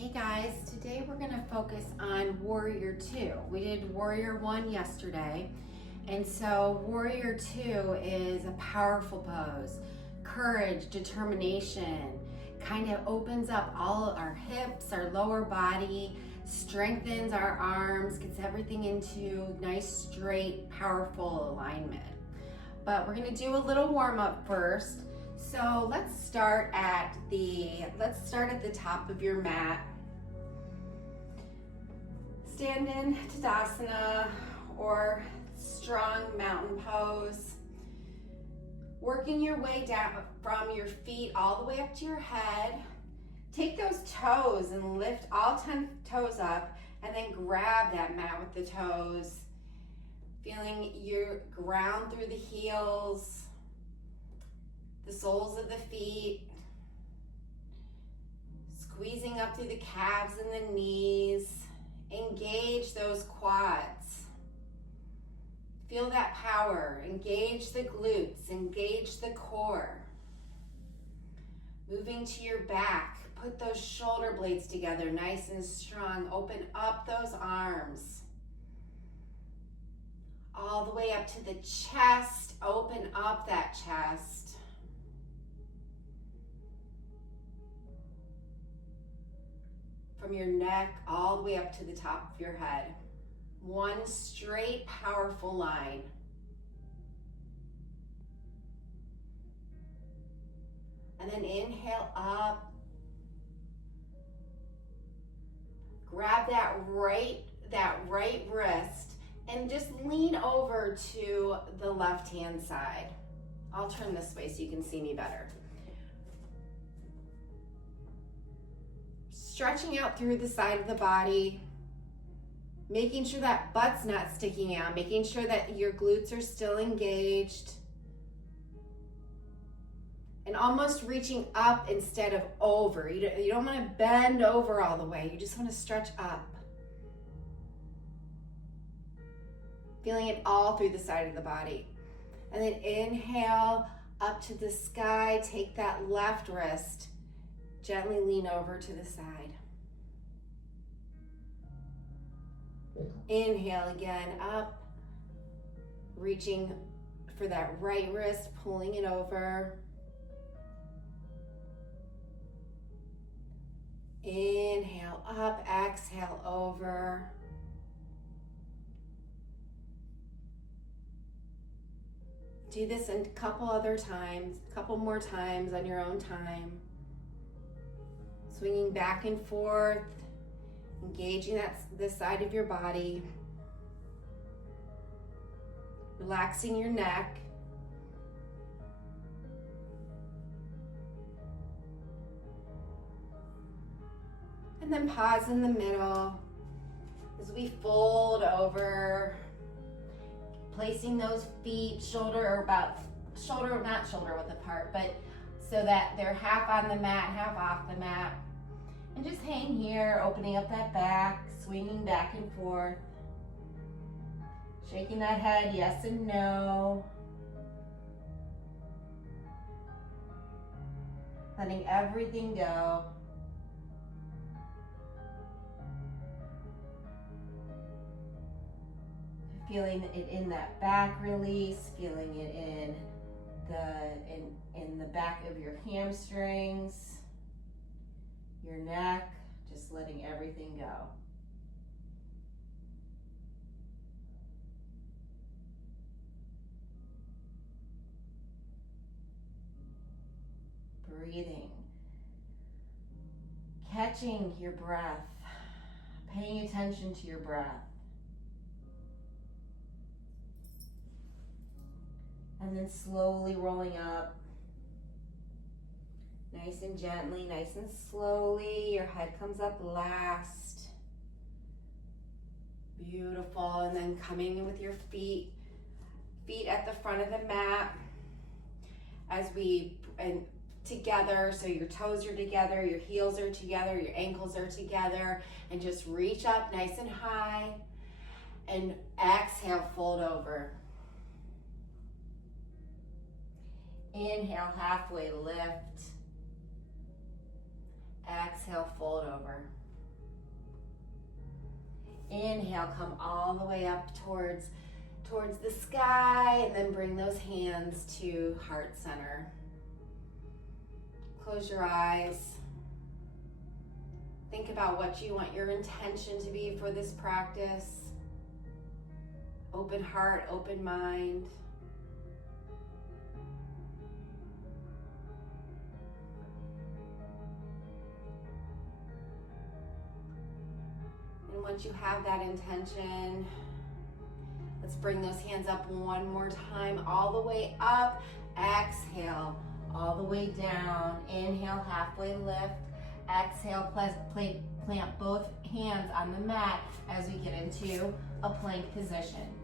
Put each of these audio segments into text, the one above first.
Hey guys, today we're going to focus on Warrior 2. We did Warrior 1 yesterday, and so Warrior 2 is a powerful pose. Courage, determination, kind of opens up all our hips, our lower body, strengthens our arms, gets everything into nice, straight, powerful alignment. But we're going to do a little warm up first. So let's start at the top of your mat. Stand in Tadasana or strong mountain pose. Working your way down from your feet all the way up to your head. Take those toes and lift all 10 toes up and then grab that mat with the toes. Feeling your ground through the heels, the soles of the feet, squeezing up through the calves and the knees. Engage those quads. Feel that power. Engage the glutes, engage the core. Moving to your back, put those shoulder blades together nice and strong. Open up those arms. All the way up to the chest, open up that chest. From your neck all the way up to the top of your head. One straight, powerful line. And then inhale up. Grab that right wrist and just lean over to the left-hand side. I'll turn this way so you can see me better. Stretching out through the side of the body, making sure that butt's not sticking out, making sure that your glutes are still engaged, and almost reaching up instead of over. You don't want to bend over all the way, you just want to stretch up. Feeling it all through the side of the body. And then inhale up to the sky, take that left wrist, gently lean over to the side. Inhale again, up, reaching for that right wrist, pulling it over. Inhale up, exhale over. Do this a couple more times on your own time. Swinging back and forth, engaging this side of your body. Relaxing your neck. And then pause in the middle as we fold over, placing those feet not shoulder width apart, but so that they're half on the mat, half off the mat. And just hang here, opening up that back, swinging back and forth. Shaking that head, yes and no. Letting everything go. Feeling it in that back release, feeling it in the back of your hamstrings, your neck, just letting everything go. Breathing, catching your breath, paying attention to your breath. And then slowly rolling up. Nice and gently, nice and slowly. Your head comes up last. Beautiful. And then coming in with your feet at the front of the mat and together. So your toes are together, your heels are together, your ankles are together. And just reach up nice and high. And exhale, fold over. Inhale, halfway lift. Exhale, fold over. Inhale, come all the way up towards the sky, and then bring those hands to heart center. Close your eyes. Think about what you want your intention to be for this practice. Open heart, open mind. And once you have that intention, let's bring those hands up one more time, all the way up. Exhale, all the way down. Inhale, halfway lift. Exhale, plant both hands on the mat as we get into a plank position.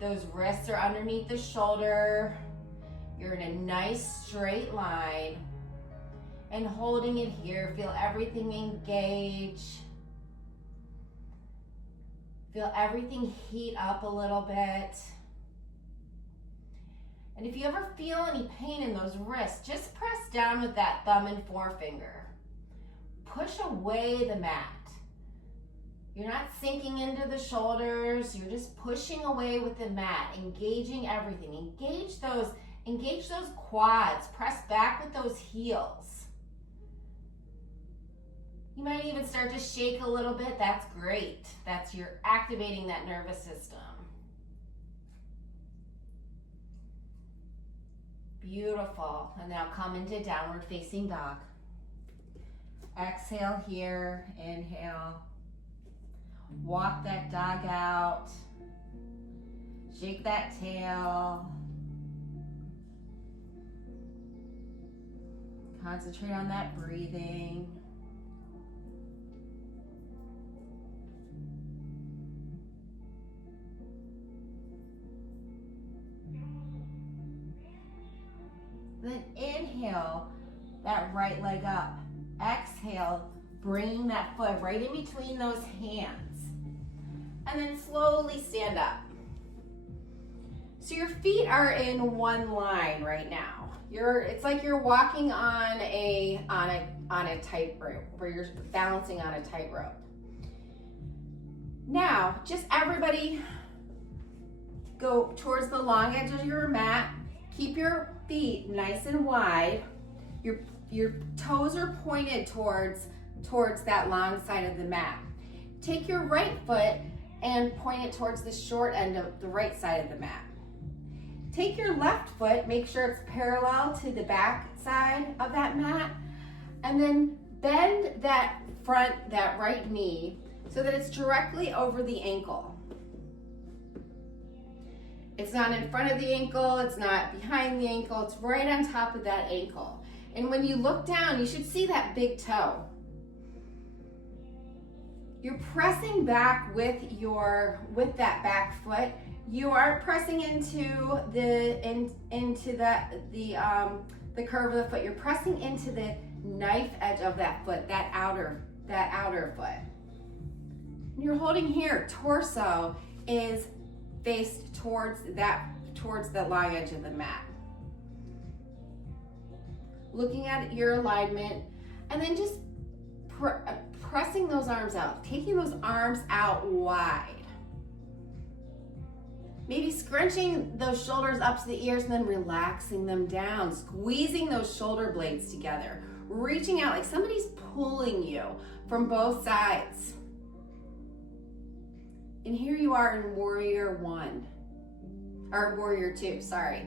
Those wrists are underneath the shoulder. You're in a nice straight line. And holding it here, feel everything engage. Feel everything heat up a little bit. And if you ever feel any pain in those wrists, just press down with that thumb and forefinger. Push away the mat. You're not sinking into the shoulders, you're just pushing away with the mat, engaging everything. Engage those quads, press back with those heels. You might even start to shake a little bit, that's great. You're activating that nervous system. Beautiful. And now come into downward facing dog. Exhale here, inhale. Walk that dog out. Shake that tail. Concentrate on that breathing. Then inhale that right leg up. Exhale, bringing that foot right in between those hands. And then slowly stand up. So your feet are in one line right now. It's like you're walking on a tightrope, where you're balancing on a tightrope. Now, just everybody go towards the long edge of your mat. Keep your feet nice and wide. Your toes are pointed towards that long side of the mat. Take your right foot and point it towards the short end of the right side of the mat. Take your left foot, make sure it's parallel to the back side of that mat, and then bend that right knee so that it's directly over the ankle. It's not in front of the ankle, it's not behind the ankle, it's right on top of that ankle. And when you look down, you should see that big toe. You're pressing back with that back foot. You aren't pressing into the curve of the foot. You're pressing into the knife edge of that foot, that outer foot. And you're holding here. Torso is faced towards the long edge of the mat. Looking at your alignment, and then just pressing those arms out, taking those arms out wide. Maybe scrunching those shoulders up to the ears and then relaxing them down, squeezing those shoulder blades together, reaching out like somebody's pulling you from both sides. And here you are in Warrior 2, sorry.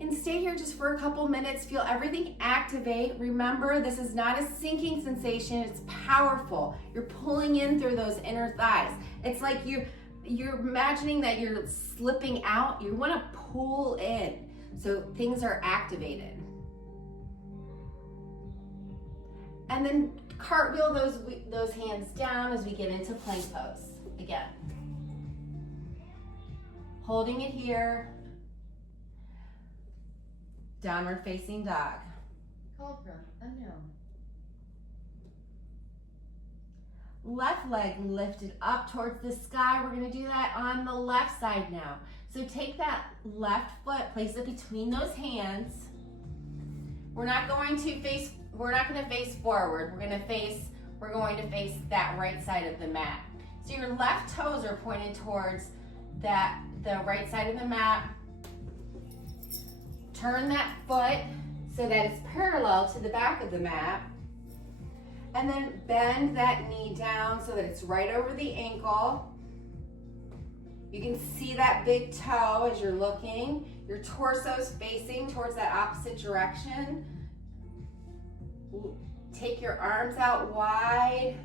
And stay here just for a couple minutes, feel everything activate. Remember, this is not a sinking sensation, it's powerful. You're pulling in through those inner thighs. It's like you're imagining that you're slipping out. You want to pull in so things are activated. And then cartwheel those hands down as we get into plank pose again. Holding it here. Downward facing dog. Cobra, unknown. Left leg lifted up towards the sky. We're gonna do that on the left side now. So take that left foot, place it between those hands. We're not going to face we're not gonna face forward. We're going to face that right side of the mat. So your left toes are pointed towards the right side of the mat. Turn that foot so that it's parallel to the back of the mat. And then bend that knee down so that it's right over the ankle. You can see that big toe as you're looking. Your torso's facing towards that opposite direction. Take your arms out wide.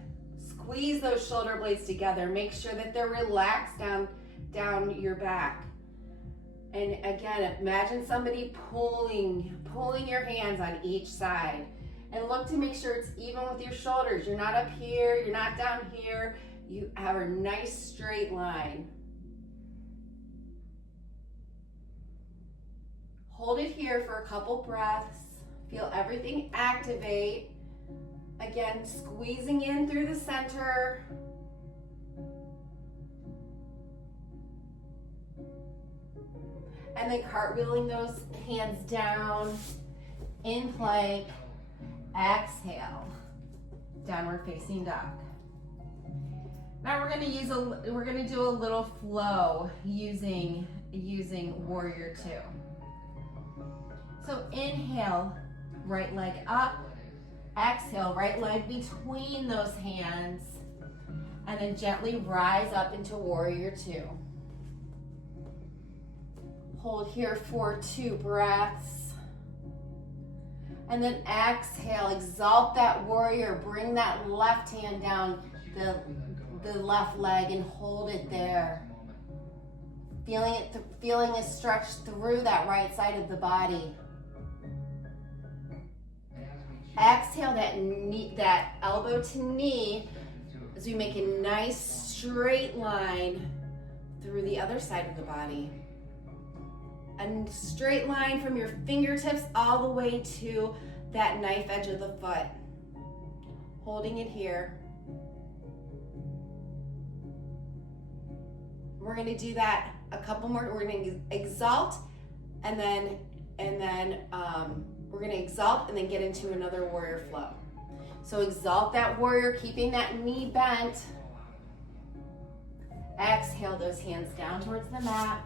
Squeeze those shoulder blades together. Make sure that they're relaxed down your back. And again, imagine somebody pulling your hands on each side. And look to make sure it's even with your shoulders. You're not up here, you're not down here. You have a nice straight line. Hold it here for a couple breaths. Feel everything activate. Again, squeezing in through the center. And then cartwheeling those hands down in plank. Exhale, downward facing dog. Now we're gonna do a little flow using warrior two. So inhale, right leg up. Exhale, right leg between those hands. And then gently rise up into warrior two. Hold here for 2 breaths. And then exhale, exalt that warrior. Bring that left hand down the left leg and hold it there. Feeling a stretch through that right side of the body. Exhale that elbow to knee as we make a nice straight line through the other side of the body. A straight line from your fingertips all the way to that knife edge of the foot. Holding it here. We're going to do that a couple more. We're going to exalt and then we're going to exalt and then get into another warrior flow. So exalt that warrior, keeping that knee bent. Exhale those hands down towards the mat.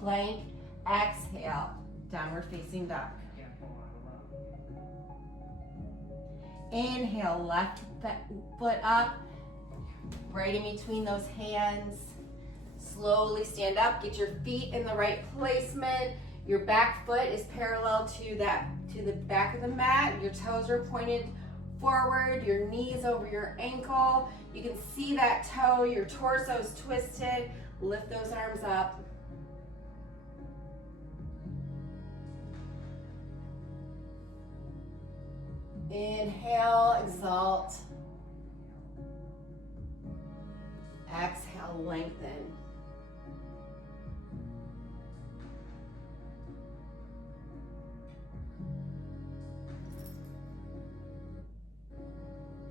Plank. Exhale, downward facing dog. Inhale, left foot up, right in between those hands. Slowly stand up, get your feet in the right placement. Your back foot is parallel to the back of the mat. Your toes are pointed forward, your knees over your ankle. You can see that toe, your torso is twisted. Lift those arms up. Inhale, exalt. Exhale, lengthen.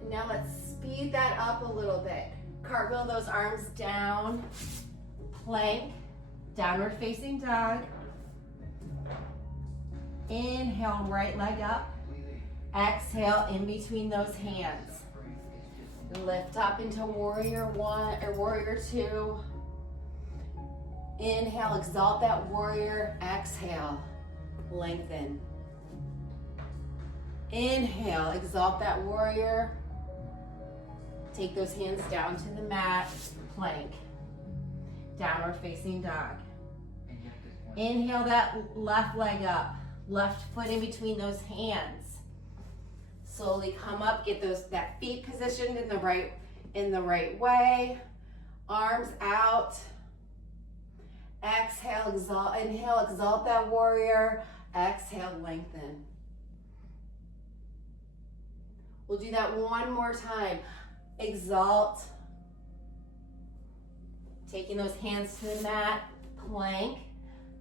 And now let's speed that up a little bit. Cartwheel those arms down. Plank, downward facing dog. Inhale, right leg up. Exhale in between those hands. Lift up into warrior one or warrior two. Inhale, exalt that warrior. Exhale, lengthen. Inhale, exalt that warrior. Take those hands down to the mat. Plank. Downward facing dog. Inhale that left leg up. Left foot in between those hands. Slowly come up, get that feet positioned in the right way. Arms out. Exhale, exalt, inhale, exalt that warrior. Exhale, lengthen. We'll do that one more time. Exalt. Taking those hands to the mat, plank.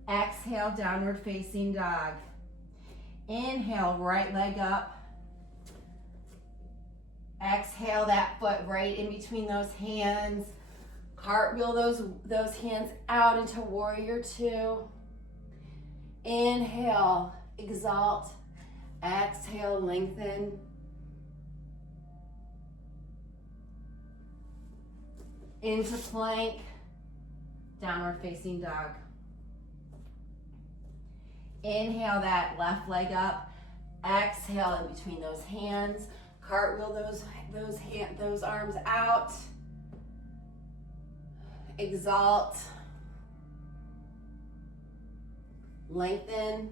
Exhale, downward facing dog. Inhale, right leg up. Exhale that foot right in between those hands. Cartwheel those hands out into warrior two. Inhale, exalt. Exhale, lengthen. Into plank, downward facing dog. Inhale that left leg up. Exhale in between those hands. Cartwheel those arms out. Exalt. Lengthen.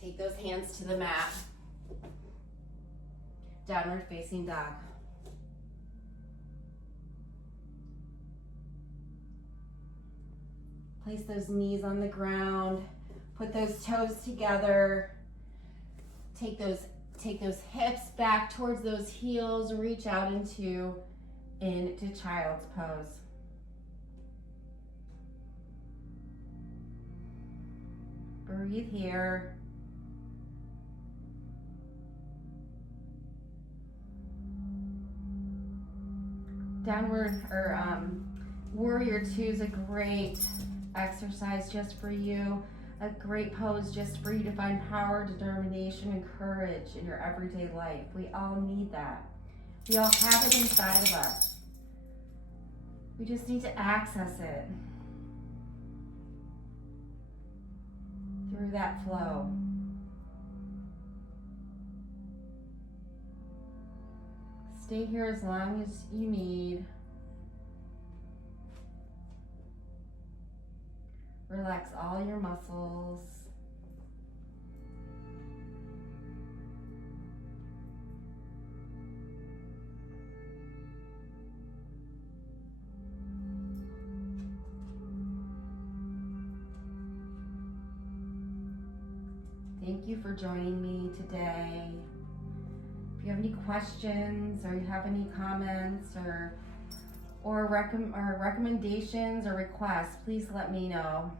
Take those hands to the mat. Downward facing dog. Place those knees on the ground. Put those toes together. Take those hips back towards those heels. Reach out into child's pose. Breathe here. Warrior 2 is a great exercise just for you, a great pose just for you to find power, determination, and courage in your everyday life. We all need that. We all have it inside of us. We just need to access it through that flow. Stay here as long as you need. Relax all your muscles. Thank you for joining me today. If you have any questions or you have any comments or recommendations or requests, please let me know.